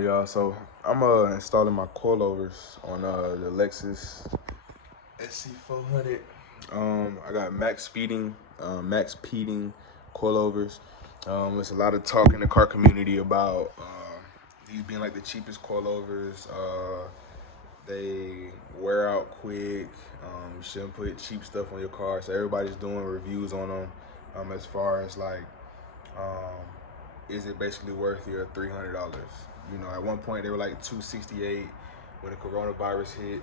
on, y'all? So I'm installing my coilovers on the Lexus SC400. I got max speeding coilovers. There's a lot of talk in the car community about these being like the cheapest coilovers. They wear out quick. You shouldn't put cheap stuff on your car. So everybody's doing reviews on them as far as like, is it basically worth your $300? You know, at one point they were like $268 when the coronavirus hit.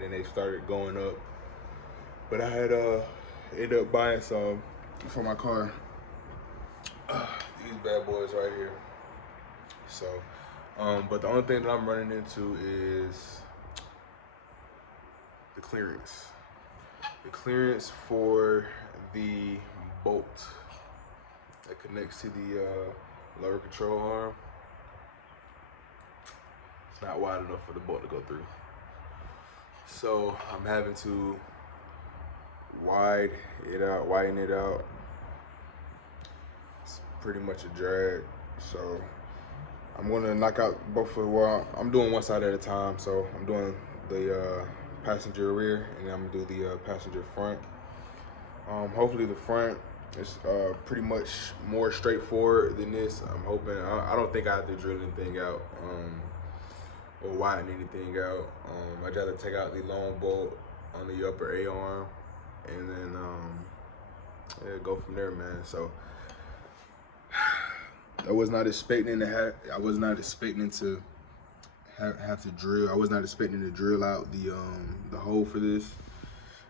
Then they started going up. But I had ended up buying some for my car. These bad boys right here. So, but the only thing that I'm running into is the clearance. The clearance for the bolt that connects to the lower control arm. It's not wide enough for the bolt to go through. So I'm having to widen it out. It's pretty much a drag. So I'm gonna knock out both of, well, I'm doing one side at a time. So I'm doing the passenger rear, and I'm gonna do the passenger front. Hopefully the front is pretty much more straightforward than this. I'm hoping. I don't think I have to drill anything out or widen anything out. I just have to take out the long bolt on the upper A arm, and then yeah, go from there, man. So I was not expecting to have. I was not expecting to have to drill. I was not expecting to drill out the hole for this.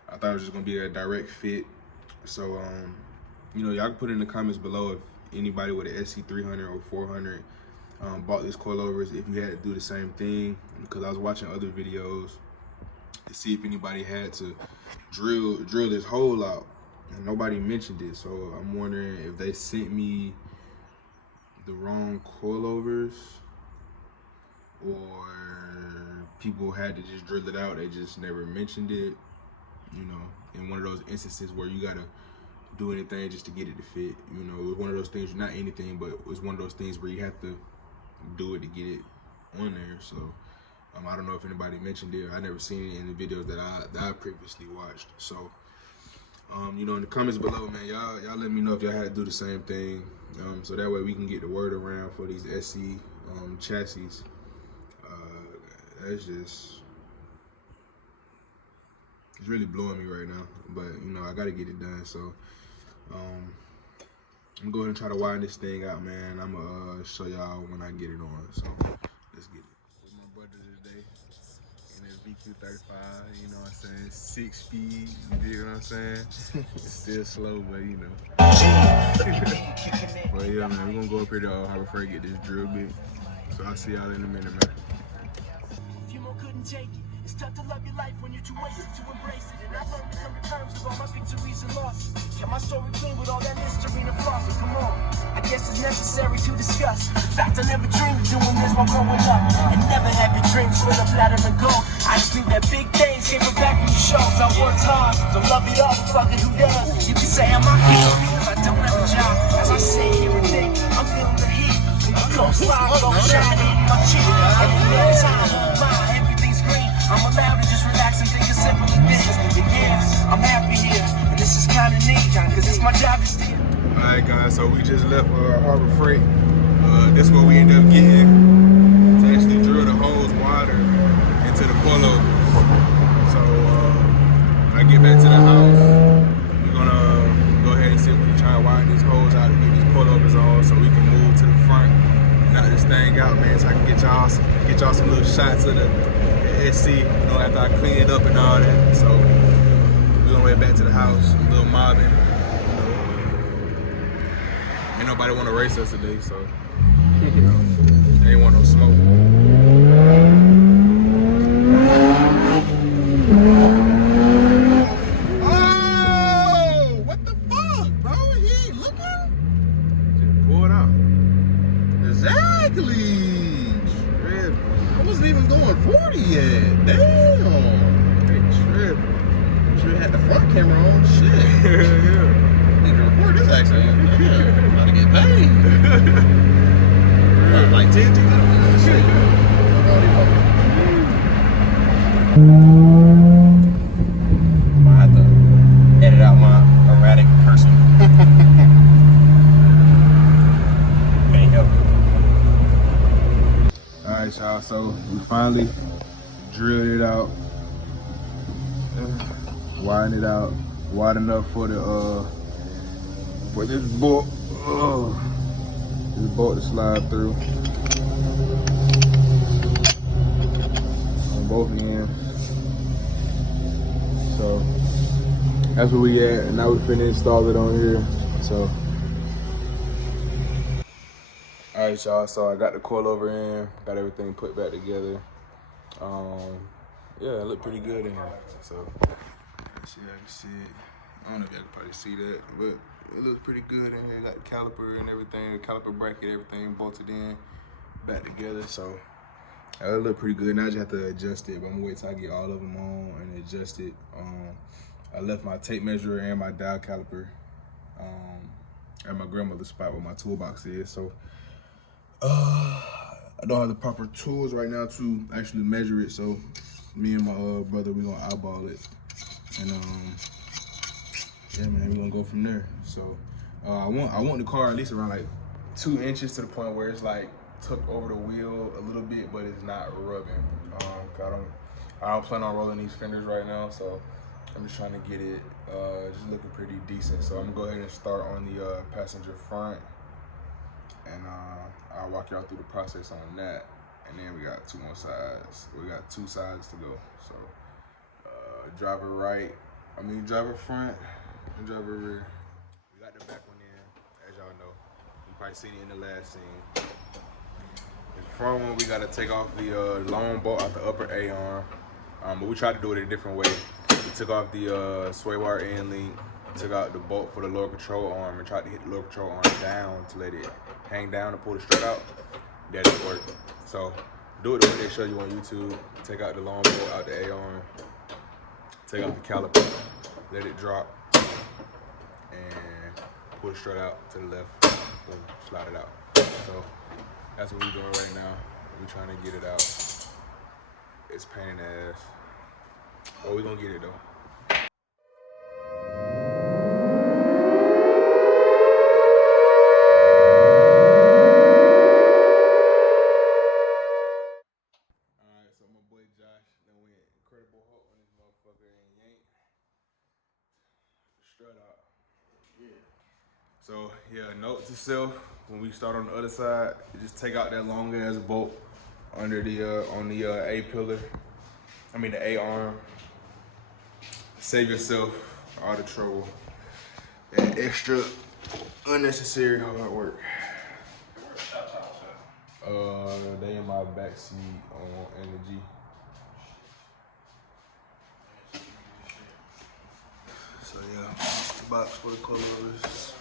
I thought it was just gonna be a direct fit. So you know, y'all can put in the comments below if anybody with an SC300 or 400 bought these coilovers, if you had to do the same thing, because I was watching other videos to see if anybody had to drill this hole out, and nobody mentioned it. So I'm wondering if they sent me the wrong coilovers, or people had to just drill it out, they just never mentioned it. You know, in one of those instances where you gotta do anything just to get it to fit. You know, it's one of those things, not anything, but it's one of those things where you have to do it to get it on there. So I don't know if anybody mentioned it. I never seen it in the videos that I previously watched. So you know, in the comments below, man, y'all let me know if y'all had to do the same thing, so that way we can get the word around for these SC chassis. That's just, it's really blowing me right now, but you know, I gotta get it done. So I'm gonna go ahead and try to widen this thing out, man. I'm gonna show y'all when I get it on. So let's get it. With my brother today in his VQ35, you know what I'm saying? 6-speed, you know what I'm saying? It's still slow, but you know. But yeah, man, we're gonna go up here to Harbor Freight, get this drill bit. So I'll see y'all in a minute, man. Couldn't take it. It's tough to love your life when you're too wasted to embrace it. And I learned to come to terms with all my victories and losses. Kept my story clean with all that mystery and flossing. Come on, I guess it's necessary to discuss. In fact, I never dreamed of doing this while growing up. And never had big dreams full of platinum and gold. I just knew that big things came from back from the shows. I worked hard, don't love it all, but fuck it, who does? You can say I'm not here because I don't have a job. As I sit here and think, I'm feeling the heat. Close slide, low shine in my cheek. And the next time, I'm allowed to just relax and think of simple things. And yeah, I'm happy here, and this is kind of neat, cause it's my job to steal. Alright guys, so we just left Harbor Freight. This is what we ended up getting to actually drill the holes wider into the coilover. So when I get back to the house, we're gonna go ahead and see if we can try to widen these holes out and get these coilovers on so we can move to the front, knock this thing out, man, so I can get y'all some little shots of the SC, you know, after I clean it up and all that. So we're gonna head back to the house, a little mobbing. Ain't nobody wanna race us today, so you know, they ain't want no smoke. Oh, what the fuck, bro? He ain't looking? Just pull it out. Exactly. I wasn't even going 40 yet. Damn. Hey, tripping. Should have had the front camera on. Shit. Yeah. Need to record this accident. Yeah. Gotta get paid. Like 10 to shit. Y'all, so we finally drilled it out, widened it out, wide enough for the for this bolt, this bolt to slide through on both ends. So that's where we at, and now we finna install it on here. So, all right, y'all. So I got the coilover in, got everything put back together. Yeah, it looked pretty good in here. So, let's see if I can see it. I don't know if y'all can probably see that, but it looks pretty good in here. Got the caliper and everything, the caliper bracket, everything bolted in, back together. So, it looked pretty good. Now I just have to adjust it, but I'm gonna wait till I get all of them on and adjust it. I left my tape measure and my dial caliper at my grandmother's spot where my toolbox is. So, I don't have the proper tools right now to actually measure it. So, me and my brother, we gonna eyeball it, and yeah, man, we gonna go from there. So, I want the car at least around like 2 inches to the point where it's like tucked over the wheel a little bit, but it's not rubbing. I don't plan on rolling these fenders right now, so I'm just trying to get it just looking pretty decent. So I'm gonna go ahead and start on the passenger front, and I'll walk y'all through the process on that. And then we got 2 more sides. We got 2 sides to go. So driver right, driver front and driver rear. We got the back one in, as y'all know. You probably seen it in the last scene. The front one, we gotta take off the long bolt out the upper A-arm. But we tried to do it a different way. We took off the sway wire end link, took out the bolt for the lower control arm, and tried to hit the lower control arm down to let it hang down and pull the strut out. That didn't work. So do it the way they show you on YouTube. Take out the long bolt out the A-arm, take out the caliper, let it drop, and pull the strut out to the left, boom, slide it out. So that's what we're doing right now. We're trying to get it out. It's pain in the ass, but we're gonna get it though. Alright, so my boy Josh then went Incredible Hulk on this motherfucker and yanked the strut out. Yeah. So yeah, note to self, when we start on the other side, you just take out that long ass bolt under the on the A pillar. The A arm. Save yourself all the trouble and extra unnecessary hard work. They in my back seat on Energy. So yeah, box for the coilovers.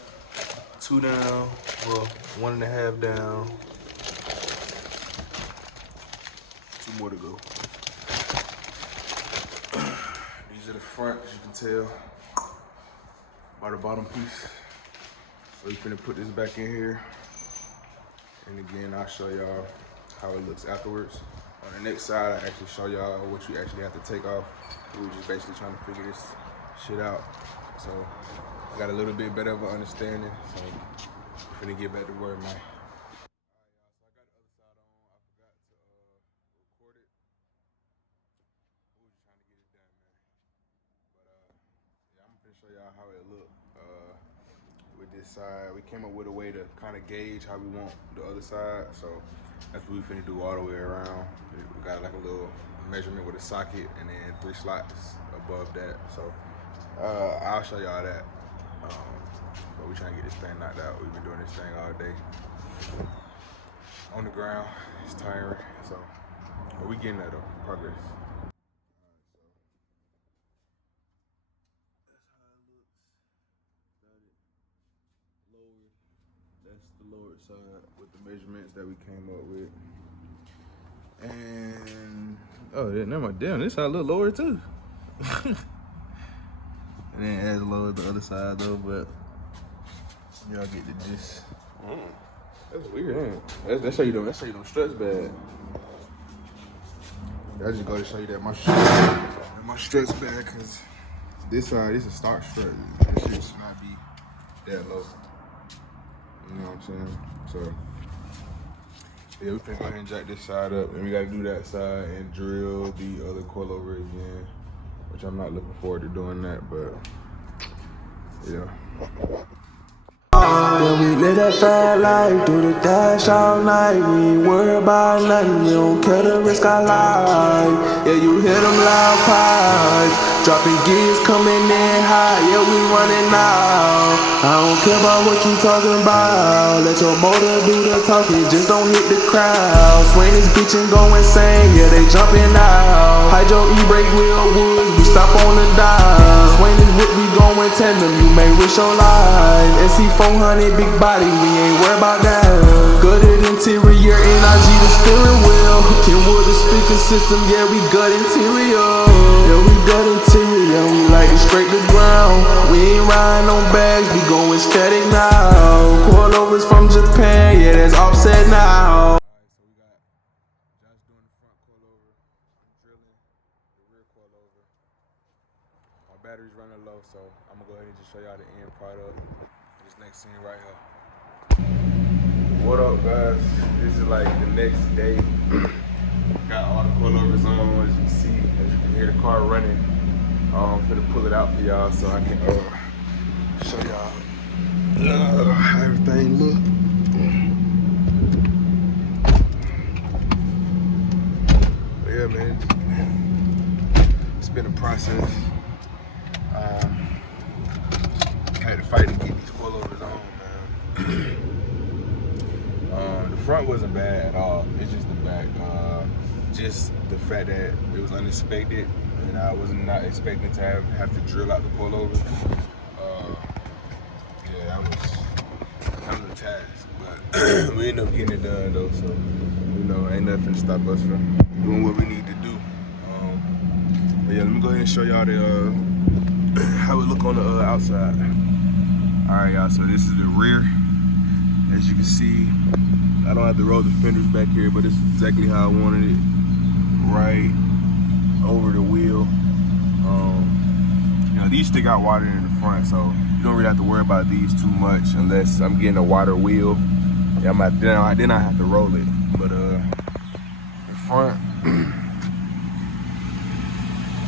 2 down, well, 1.5 down. 2 more to go. These are the front, as you can tell, by the bottom piece. So we're finna put this back in here. And again, I'll show y'all how it looks afterwards. On the next side, I actually show y'all what you actually have to take off. We were just basically trying to figure this shit out. So I got a little bit better of an understanding. So I'm finna get back to work, man. Show y'all how it look with this side. We came up with a way to kind of gauge how we want the other side, so that's what we finna do all the way around. We got like a little measurement with a socket and then 3 slots above that. So I'll show y'all that. But we trying to get this thing knocked out. We've been doing this thing all day on the ground. It's tiring, so but we getting that though. Progress. That's the lower side with the measurements that we came up with. And oh yeah, never mind. Damn, this side a little lower too. And then as low as the other side though, but y'all get the gist. That's weird, ain't it? That's how you do. That's how you don't stress bad. I just go to show you that my struts bad, cause this side is a stock strut. This shit should not be that low. You know what I'm saying? So Yeah, we can go ahead and jack this side up, and we gotta do that side and drill the other coilover again, which I'm not looking forward to doing that, but yeah. Yeah, we live that fat life, do the dash all night. We ain't worry about nothing, we don't care the risk our life. Yeah, you hear them loud pipes, dropping gears coming in hot. Yeah, we running out. I don't care about what you talking about. Let your motor do the talking, just don't hit the crowd. Swing this bitch and go insane, yeah, they jumping out. Hydro E-brake wheel woods, we stop on the dial. Swing this whip, we going tandem, you may risk your life. SC 400 big body, we ain't worried about that. Gutted interior, NRG the steering wheel. Kenwood the speaker system, yeah, we gut interior. Yeah, we gut interior, we like to scrape the ground. We ain't riding on bags, we going static now. Coilovers from Japan, yeah, that's offset now. Alright, so we got Josh doing the front coilover, I'm drilling the rear coilover. My battery's running low, so I'm gonna go ahead and just show y'all the end product. This next scene right here. What up, guys? This is like the next day. Got all the coilovers on, as you can see, as you can hear the car running. I'm finna pull it out for y'all so I can show y'all how everything look. But yeah, man, it's been a process. Had to fight to get these coilovers on, man. The front wasn't bad at all. It's just the back. Just the fact that it was unexpected, and I was not expecting to have to drill out the coilovers. Yeah, that was a task, but we ended up getting it done though. So you know, ain't nothing to stop us from doing what we need to do. But yeah, let me go ahead and show y'all the how it look on the outside. All right, y'all. So this is the rear. As you can see, I don't have to roll the fenders back here, but it's exactly how I wanted it, right over the wheel. You know, these stick out wider in the front, so you don't really have to worry about these too much unless I'm getting a wider wheel. Yeah, then I have to roll it. But the front,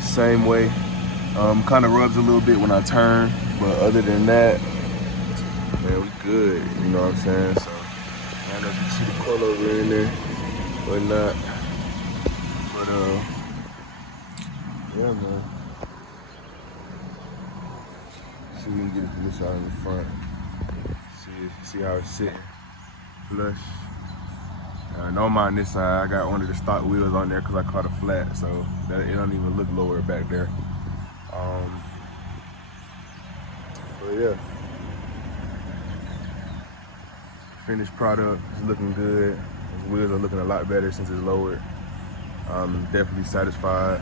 same way. Kind of rubs a little bit when I turn, but other than that, man, we good. You know what I'm saying? So I don't know if you see the coilover in there or not, but yeah, man. See if we can get it from this side in the front. See how it's sitting flush. Don't mind this side. I got one of the stock wheels on there because I caught a flat, so that it don't even look lower back there. But yeah, finished product is looking good. The wheels are looking a lot better since it's lowered. I'm definitely satisfied.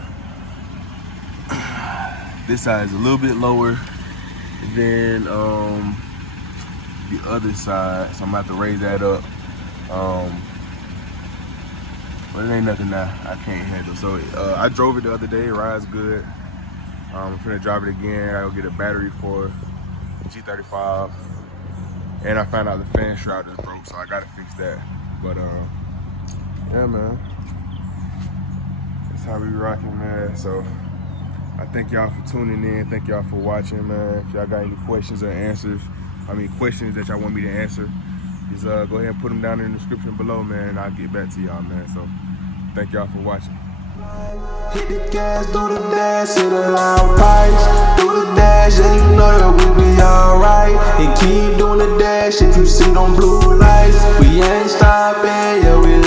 This side is a little bit lower than the other side, so I'm gonna have to raise that up. But it ain't nothing that I can't handle. So I drove it the other day, it rides good. I'm finna drive it again. I gotta go get a battery for G35. And I found out the fan shroud is broke, so I gotta fix that. But yeah, man. That's how we rocking, man. So I thank y'all for tuning in. Thank y'all for watching, man. If y'all got any questions or answers, questions that y'all want me to answer, just go ahead and put them down in the description below, man, and I'll get back to y'all, man. So thank y'all for watching. Hit the gas, do the dash, hit the loud pipes. Do the dash, yeah, you know that we be alright. And keep doing the dash if you see them blue lights. We ain't stopping, yeah, we